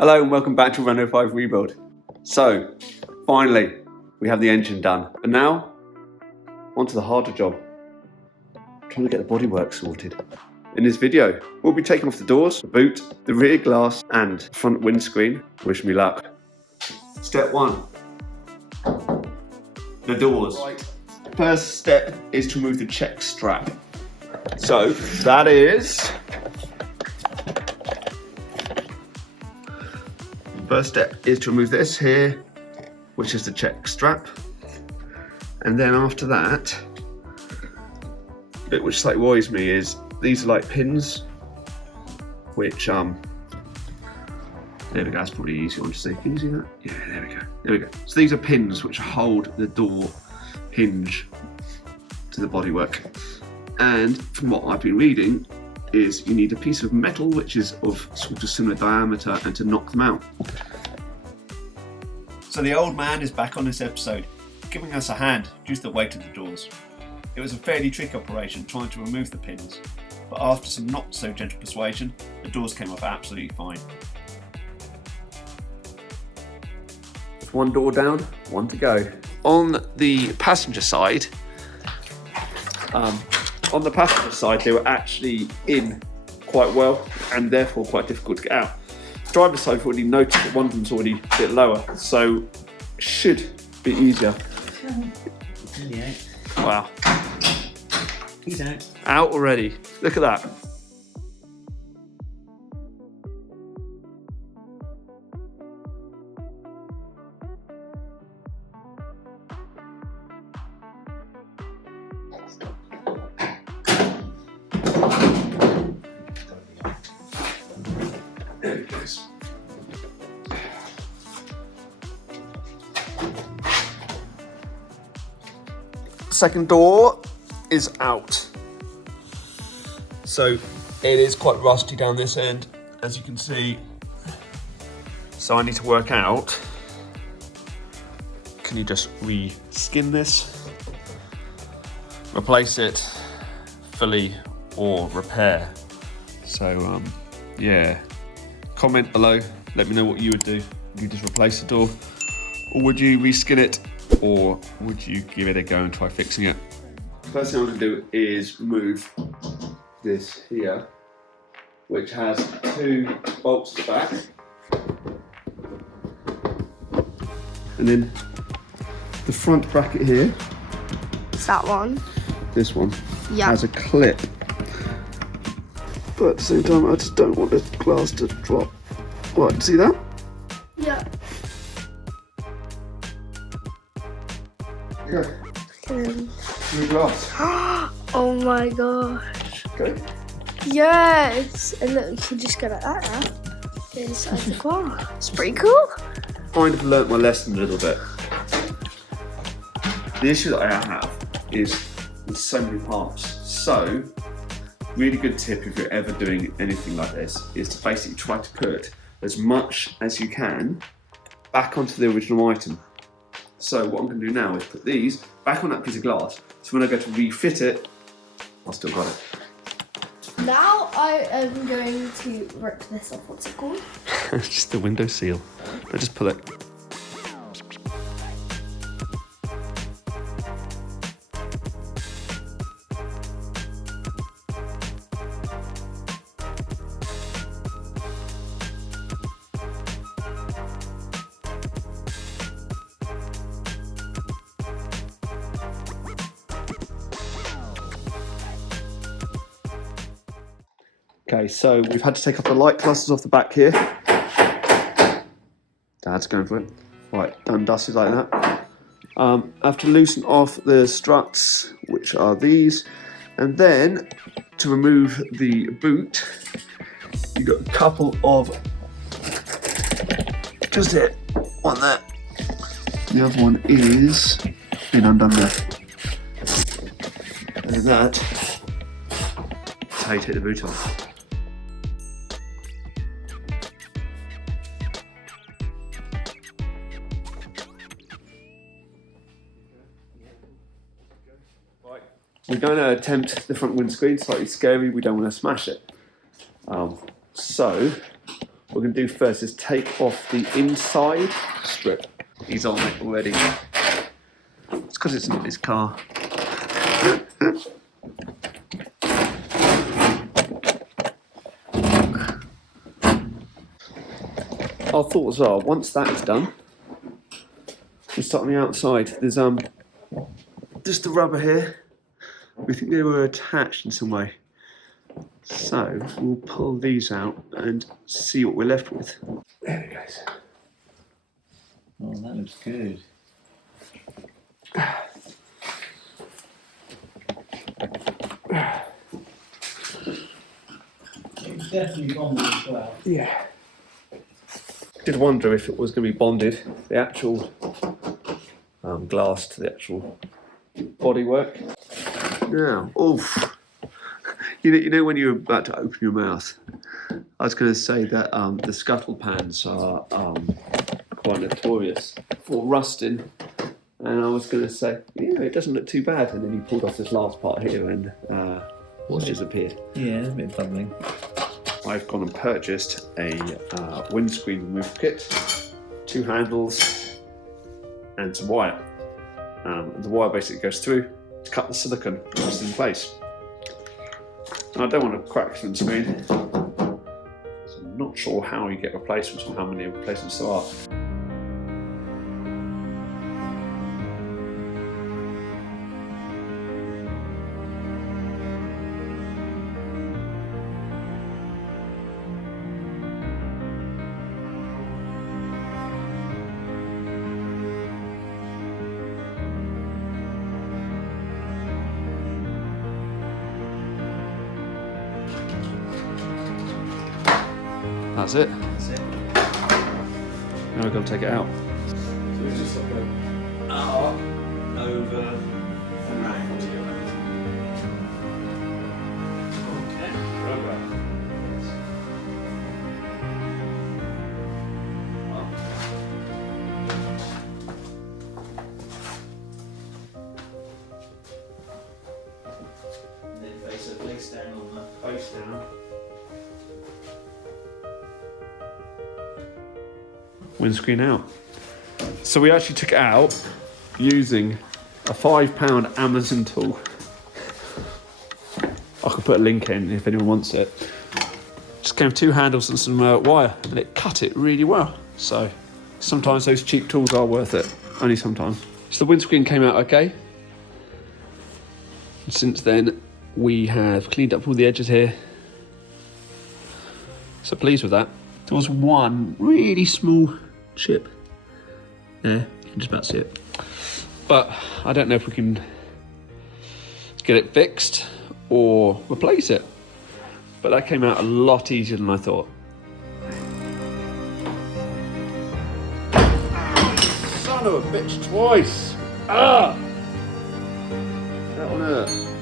Hello and welcome back to Renault 5 Rebuild. So, finally, we have the engine done. But now, on to the harder job. Trying to get the bodywork sorted. In this video, we'll be taking off the doors, the boot, the rear glass and front windscreen. Wish me luck. Step 1. The doors. First step is to remove the check strap. So, that is... First step is to remove this here, which is the check strap. And then after that, the bit which slightly worries me is these are like pins, which there we go, that's probably easier one to see. Can you see that? Yeah, there we go. There we go. So these are pins which hold the door hinge to the bodywork. And from what I've been reading, is you need a piece of metal which is of sort of similar diameter and to knock them out. So the old man is back on this episode, giving us a hand due to the weight of the doors. It was a fairly tricky operation trying to remove the pins, but after some not so gentle persuasion, the doors came off absolutely fine. One door down, one to go. On the passenger side, they were actually in quite well and therefore quite difficult to get out. Driver's side, I've already noticed that one of them's already a bit lower, so should be easier. Wow. He's out. Out already. Look at that. There it goes. Second door is out. So it is quite rusty down this end, as you can see. So I need to work out, can you just re-skin this, replace it fully or repair? So yeah. Comment below, let me know what you would do. Would you just replace the door? Or would you reskin it? Or would you give it a go and try fixing it? First thing I'm going to do is remove this here, which has two bolts at the back. And then the front bracket here. It's that one? This one. Yeah. Has a clip. But at the same time, I just don't want the glass to drop. Right, see that? Yeah. Yeah. New glass. Oh my gosh. Okay. Yes. And look, you can just go like that now. Get inside the glass. It's pretty cool. Kind of learnt my lesson a little bit. The issue that I have is there's so many parts. So, really good tip if you're ever doing anything like this is to basically try to put as much as you can back onto the original item. So what I'm going to do now is put these back on that piece of glass, so when I go to refit it, I've still got it. Now I am going to rip this off. What's it called? It's just the window seal. I just pull it. Okay, so we've had to take off the light clusters off the back here. Dad's going for it. Right, done dusted like that. I have to loosen off the struts, which are these. And then, to remove the boot, you've got a couple of... Just it. One there. The other one is been undone there. And that's how you take the boot off. We're going to attempt the front windscreen, slightly scary, we don't want to smash it. So, we're going to do first is take off the inside strip. He's on it already. It's because it's not his car. Our thoughts are, once that's done, we start on the outside. There's just a rubber here. We think they were attached in some way. So we'll pull these out and see what we're left with. There it goes. Oh, that looks good. It's definitely bonded as well. Yeah. Did wonder if it was going to be bonded, the actual glass to the actual bodywork. Now, oof. You know when you're about to open your mouth, I was going to say that the scuttle pans are quite notorious for rusting, and I was going to say, yeah, it doesn't look too bad, and then you pulled off this last part here and what's disappeared. Yeah, a bit bubbling. I've gone and purchased a windscreen removal kit, 2 handles and some wire. The wire basically goes through to cut the silicone and rest in place. I don't want to crack this windscreen, so I'm not sure how you get replacements or how many replacements there are. That's it. That's it. Now we've got to take it out. So it's just like a R over and round. Okay. And then face down on the face down. Windscreen out. So we actually took it out using a £5 Amazon tool. I could put a link in if anyone wants it. Just came with 2 handles and some wire, and it cut it really well. So sometimes those cheap tools are worth it, only sometimes. So the windscreen came out okay. And since then we have cleaned up all the edges here. So pleased with that. There was one really small chip there, you can just about see it. But I don't know if we can get it fixed or replace it. But that came out a lot easier than I thought. Son of a bitch, twice! Ah! That on earth.